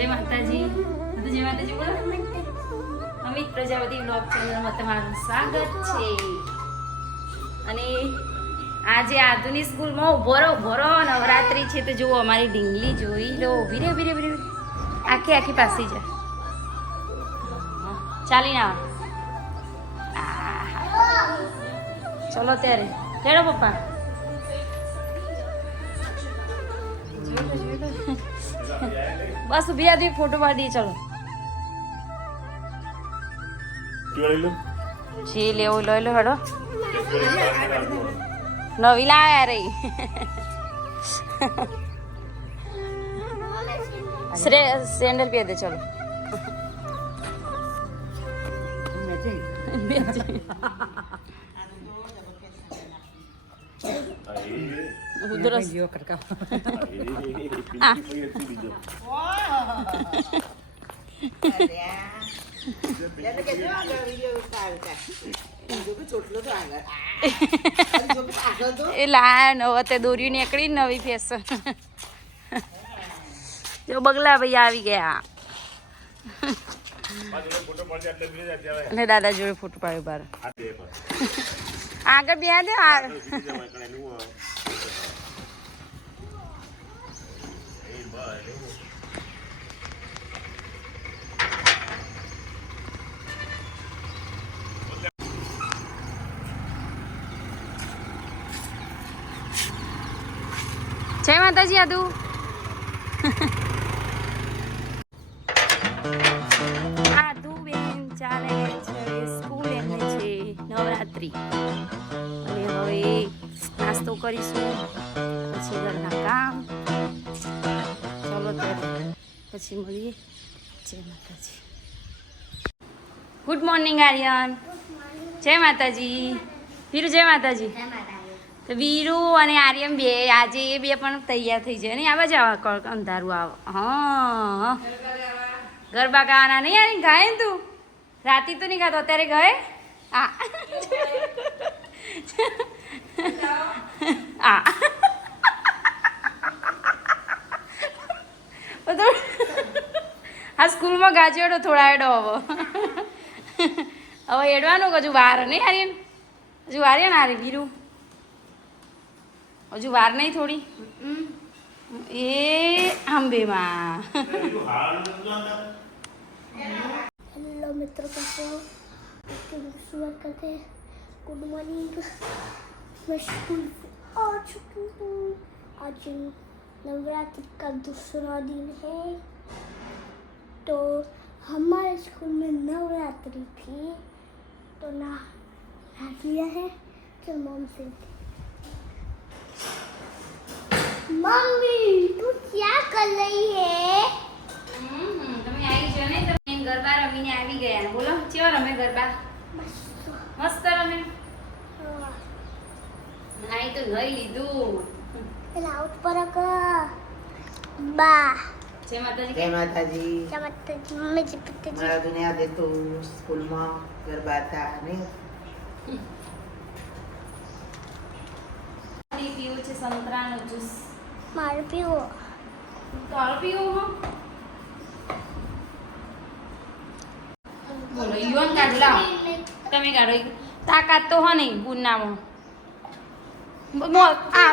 જય માતાજી. જય માતાજી, બોલો અમિત પ્રજાપતિ બ્લોગ ચેનલમાં તમારું સ્વાગત છે. અને આજે આધુનિક સ્કૂલમાં ઊભો રહો, ઊભો છે તો જુઓ, અમારી ડીંગલી જોઈ લો. ઊભી રે ઊભી રે આખી આખી પાસી જા. આવો. આહા. ચલો ત્યારે. હેડો, પપ્પા. બસ બીજા દી ફોટો પાડી ચલો. જી લેવું લઈ લો હેડો. નવી લાયા રહી. સેન્ડલ પહેર દે ચલો. ઉધરસ આ એ લાયા નવો તે દોરી નીકળી નવી ફેશન જો બગલા ભાઈ આવી ગયા અને દાદા જોડે ફોટો પાડ્યો બાર આગળ બે દે જય માતાજી, આદુ. આદુ બેન ચાલે છે છે નવરાત્રી. અને હવે નાસ્તો કરીશું, પછી ઘરના કામ. પછી મળીએ. જય માતાજી. Good morning Aryan. જય માતાજી. વીરુ જય માતાજી. તો વીરુ અને આર્યન બે આજે એ બે પણ તૈયાર થઈ જાય. ને આવા જ આવા કળ અંધારું આવ હા ગરબા ગાવાના. નહીં યાર ગાય ને તું? રાતે તો નહીં ગાતો. અત્યારે ગયે? આ. આ. બધું આ સ્કૂલમાં ગાજ્યો થોડા એડો હવે હવે એડવાનું હજુ વાર નહીં આર્યન હજુ વાર ને આરે વીરુ હજુ વાર નહીં થોડી એ આંબેમાં हेलो मित्रों कैसे हो आपकी शुरुआत करते हैं गुड मॉर्निंग मैं स्कूल से आ चुकी हूँ आज नवरात्रि का दूसरा दिन है तो हमारे स्कूल में नवरात्रि थी तो ना ना किया है चल मॉम से मम्मी तू क्या कर रही है તમે આવી છો ને તમે ગરબા રમીને આવી ગયા ને બોલો ચેવા રમે ગરબા मस्त મસ્ત રમે हाँ। નાઈ તો લઈ લીધું પેલા આઉટ પર બા જય માતાજી જય માતાજી ચમત્તાજી મમ્મીજી પિતાજી મારા દુનિયા દે તો સ્કૂલમાં ગરબા હતા અને પાણી પીવું છે સંતરાનો જ્યુસ મારે પીવો તો હાલ પીવો હો બોલો યુવાન કાઢ લાવો તમે કાઢો ઈ. તાકાત તો હો નહીં ગુનામાં મો આ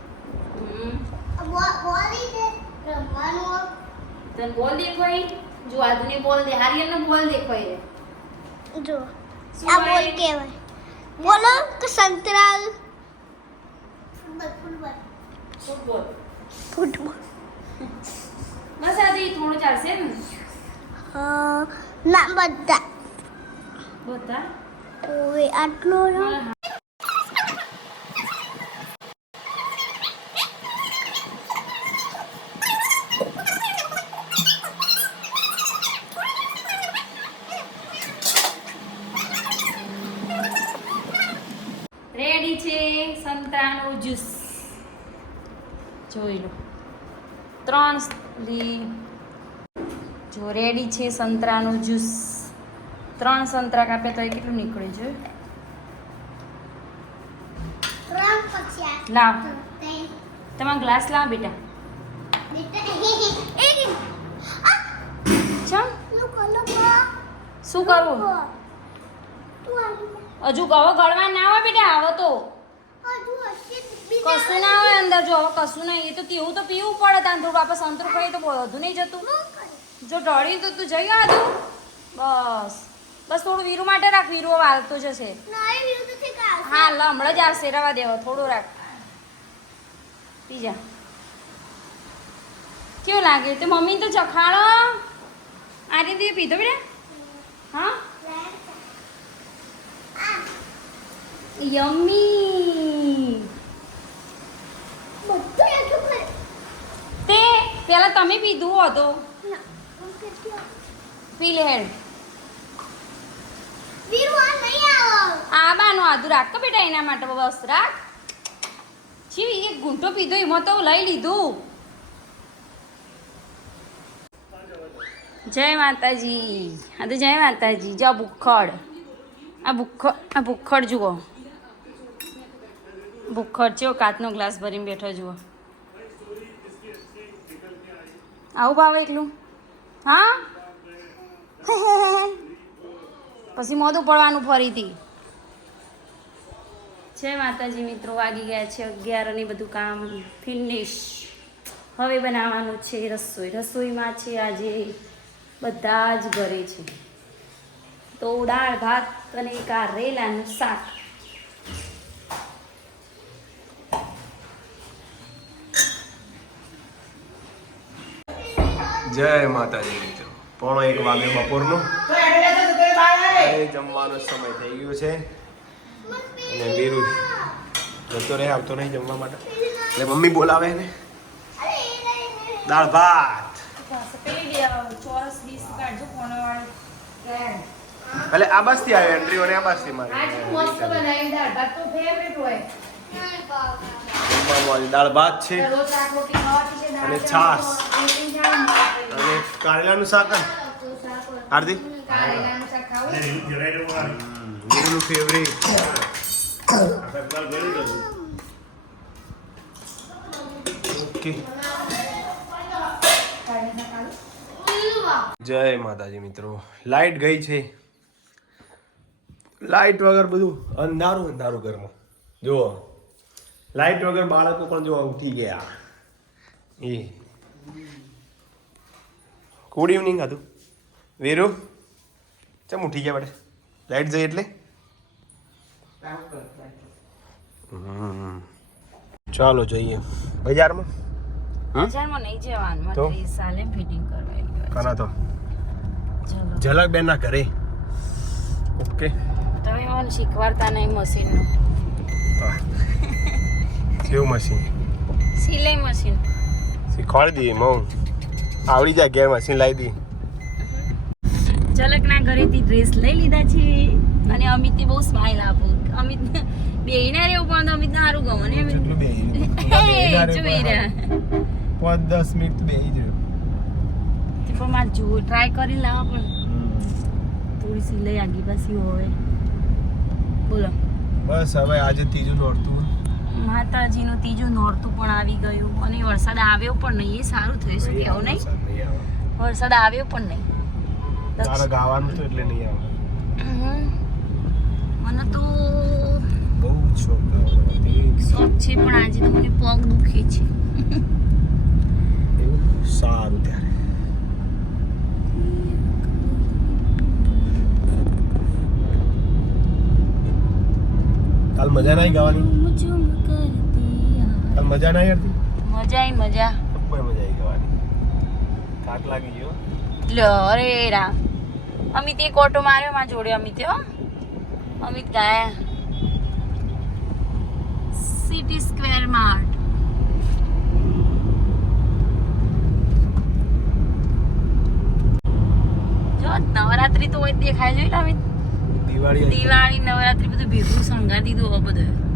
रमવાનું તને બોલ દેખો જો આદુને બોલ દે હારિયન બોલ દેખો ઈ જો આ બોલ કેવાય બોલો કે સંતરાલ? Football football. ફૂટબોલ. બસ આ તો થોડું ચાલશે ને હા ના બધા. બધા? ઓય આટલો રહ્યો. હા. રેડી છે સંતરાનો જ્યુસ જોઈ લો ત્રણ લી જો રેડી છે સંતરાનો જ્યુસ. ત્રણ સંતરા કાપ્યા તો એ કેટલું નીકળે છે? લાવ તમારા ગ્લાસ લાવ બેટા. શું કરવું. હજુ કહો ગળવા ના આવે બેટા આવો તો. કશું ના હોય અંદર જો હવે કશું નહીં એ તો કેવું તો પીવું પડે તાંત્રું બાપા સંતરું ખાઈ તો બધું નહીં જતું. જો ઢળી તો તું જઈ આદું બસ. બસ થોડું વીરુ માટે રાખ વીરુ વાલતો જશે. હા લ હમણાં જ આવશે રવા દેવો થોડું રાખ. પીજા કેવું લાગે? તે મમ્મી તો ચખાડો. આ રીતે પીધો બેટા? હા? યમ્મી બધું એકલું ખાય. તે પેલા તમે પીધું હતો પી લે હેડ. વીરુ, આ નહીં આવો. આ બાનો આદુ રાખ તો બેટા એના માટે બસ રાખ. છી એક ગુંટો પીધો એમાં તો લઈ લીધું. જય માતાજી. હા તો જય માતાજી. જો ભૂખડ. આ ભૂખડ આ ભૂખડ જુઓ. ભૂખડ છે કાચનો ગ્લાસ ભરીને બેઠો જુઓ. આવું ભાવે એકલું. હા? પછી મોઢું પડવાનું ફરીથી. છે માતાજી મિત્રો, વાગી ગયા છે અગિયાર અને બધું કામ ફિનિશ હવે બનાવવાનું છે રસોઈ. રસોઈમાં છે આજે બધા જ ઘરે છે. તો દાળ, ભાત અને કારેલાનું શાક. જય માતાજી મિત્રો. પોણો એક વાગે બપોરનું. જમવાનો સમય થઈ ગયો છે. અને વીરુ જતો રહે, આવતો નહીં જમવા માટે. એટલે મમ્મી બોલાવે ને. દાળ ભાત. એટલે આ બસથી આવે એન્ટ્રીઓ ને આ બસથી મારી બનાવી દાળ ભાત તો ફેવરેટ હોય નહીં, બાબા. જમવામાં આજે દાળ ભાત છે. અને છે, છાશ. પ્રોટીન જાય ને. અને કારેલાનું શાક? હાર્દિક? કારેલાનું શાક ખાવું? વીરુનું ફેવરેટ ઓકે. જય માતાજી મિત્રો. લાઈટ ગઈ છે. લાઈટ વગર બધું અંધારું અંધારું ઘરમાં. જુઓ. લાઈટ વગર બાળકો પણ જો ઉઠી ગયા. એ. ગુડ ઇવનિંગ હતું વેરુ ચમ ઉઠી ગયા બેટા? લાઈટ જઈ એટલે? ચાલો જઈએ. બજારમાં? બજારમાં નહીં જવાનું તો? સાલે ફિટિંગ કરવાની કના તો ચલો. ઝલક બેનના ઘરે. ઓકે. તમે મને શીખવાડતા નહીં મશીનનું કેવું મશીન? સિલાઈ મશીન. શીખવાડી દઈએ મઉ આવડી જાય ઘેર મશીન લાવી દઈએ ઝલકના ઘરેથી ડ્રેસ લઈ લીધા છે. અને અમિતે બહુ સ્માઇલ આપો. અમિત બેહીને રહેવું પણ તો અમિતને સારું ગમે ને અમિત? કેટલું જોઈ રહ્યા. પાંચ દસ મિનિટ તો બેહી જ રહ્યો. તે પણ મારે જુઓ ટ્રાય કરી લાવો પણ. થોડી સિલાઈ આગી પાછી હોય. બોલો. બસ હવે આજે ત્રીજું નોરતું માતાજીનું ત્રીજું નોરતું પણ આવી ગયું. અને વરસાદ આવ્યો પણ નહીં. એ સારું થયું શું કેવું નહીં? વરસાદ આવ્યો પણ નહીં. તારે ગાવાનું તો એટલે નહીં આવે. મને તો બહુ શોખ છે પણ આજે તો મને પગ દુખે છે. એવું સારું ત્યારે. કાલ મજા નહીં ગાવાની? મજા ના આવતી મજા આઈ મજા. કોઈ મજા આવી ગવાની કાટ લાગી ગયો. લ્યો અરે રામ અમિત એક ઓટો માર્યો માં જોડે અમિત હો. અમિત ગયા. સિટી સ્ક્વેર માર્ટ જો નવરાત્રી તો હોય દેખાય જોઈ ને દિવાળી દિવાળી નવરાત્રી બધું ભેગું શણગાર દીધું હવે બધું.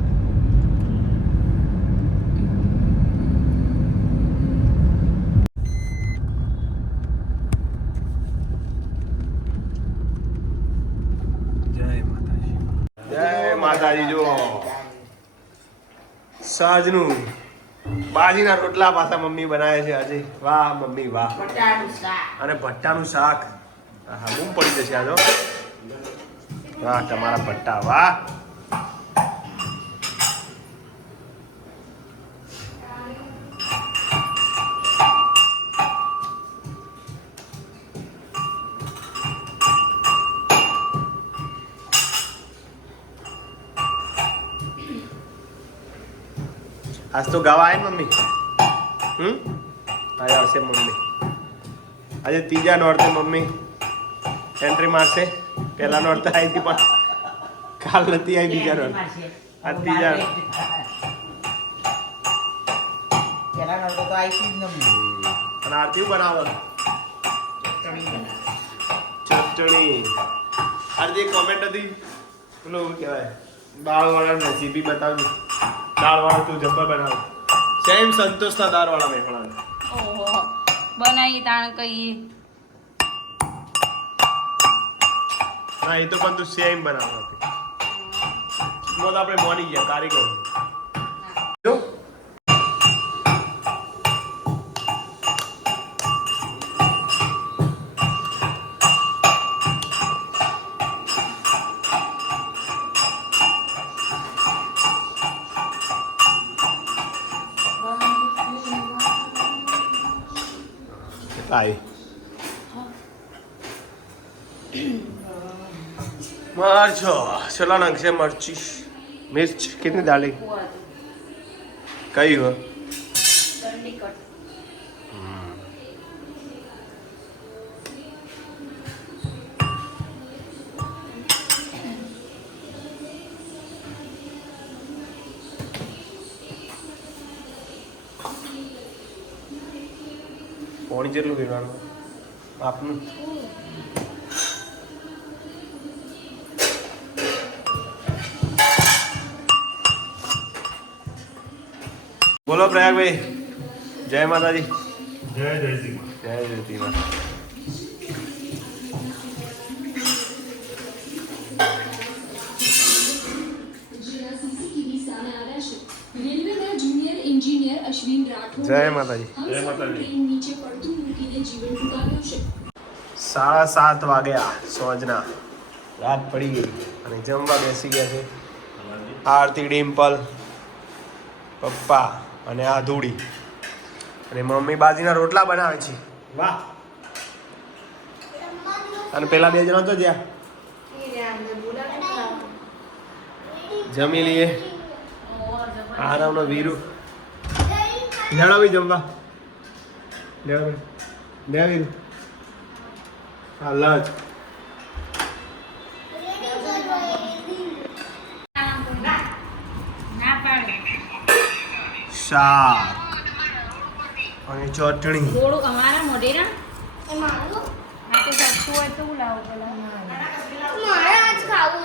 સાંજનું. બાજીના રોટલા પાછા મમ્મી બનાવે છે આજે. વાહ મમ્મી વાહ. અને ભટ્ટાનું શાક. હા બૂમ પડી જશે આજો વાહ તમારા ભટ્ટા વાહ. આજ તો ગાવા આવે ને મમ્મી. હમ? આજે આવશે મમ્મી. આજે ત્રીજા નોરતે મમ્મી એન્ટ્રી મારશે. પહેલા નોરતે આવી હતી પણ કાલ નથી આવી બીજા નોરતે. આ ત્રીજા અને આરતી બનાવો? ચટણી એક કોમેન્ટ હતી. પેલું કહેવાય? દાળ વાળા રેસીપી બતાવજો દાળ વાળા તું જબ્બર બનાવ. સેમ સંતોષના દાળ વાળા મહેમાન ઓહો બનાવી તાણ કઈ. ના એ તો પણ તું સેમ બનાવ હતી. તો આપણે મોની ગયા કારીગર. આવી મરચો છેલ્લા નંગ છે મરચી. મિર્ચ. કેટલી દાલી કઈ હોય પોણી જેટલું પીવાનું. આપનું. બોલો પ્રયાગભાઈ. જય માતાજી. જય જયજી જય જયતીમાં એન્જિનિયર અશ્વિન રાઠોડ જય માતાજી. જય માતાજી. નીચે પડતું મૂકીને જીવન ટૂંકાવ્યું છે. સાડા સાત વાગ્યા સોજના. રાત પડી ગઈ. અને જમવા બેસી ગયા છે. આરતી ડિમ્પલ પપ્પા અને આ ધૂળી. અને મમ્મી બાજીના રોટલા બનાવે છે. વાહ. અને પેલા બે જણા તો જ્યાં. જમી લઈએ. આરામનો વીરુ. લેવડા ભાઈ જમવા. લેવડા ભાઈ લે વીરુ હા લંચ શાક. અને ચટણી. થોડું અમારા મોઢેરા એ મારું? આ તો સસ્તું હોય તો લાવું પેલા મારે આજ ખાવું છે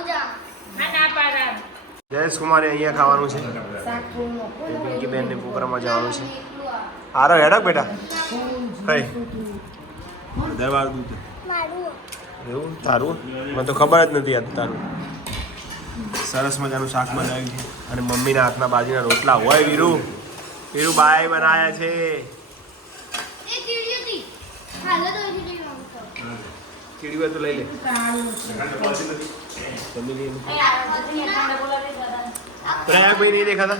હા ના પાડે જયેશ કુમારે અહીંયા ખાવાનું છે. પિંકી બેનને પ્રોગ્રામમાં જવાનું છે. આરો હેડક બેટા? કઈ દરબાર દૂધ એવું? તારું? મને તો ખબર જ નથી આ તારું. સરસ મજાનું શાક બનાવ્યું છે. અને મમ્મીના હાથના બાજીના રોટલા હોય વીરુ. વીરુ બાય બનાયા છે. હાલ તો લઈ લે. પ્રયાગભાઈ નહીં દેખાતા?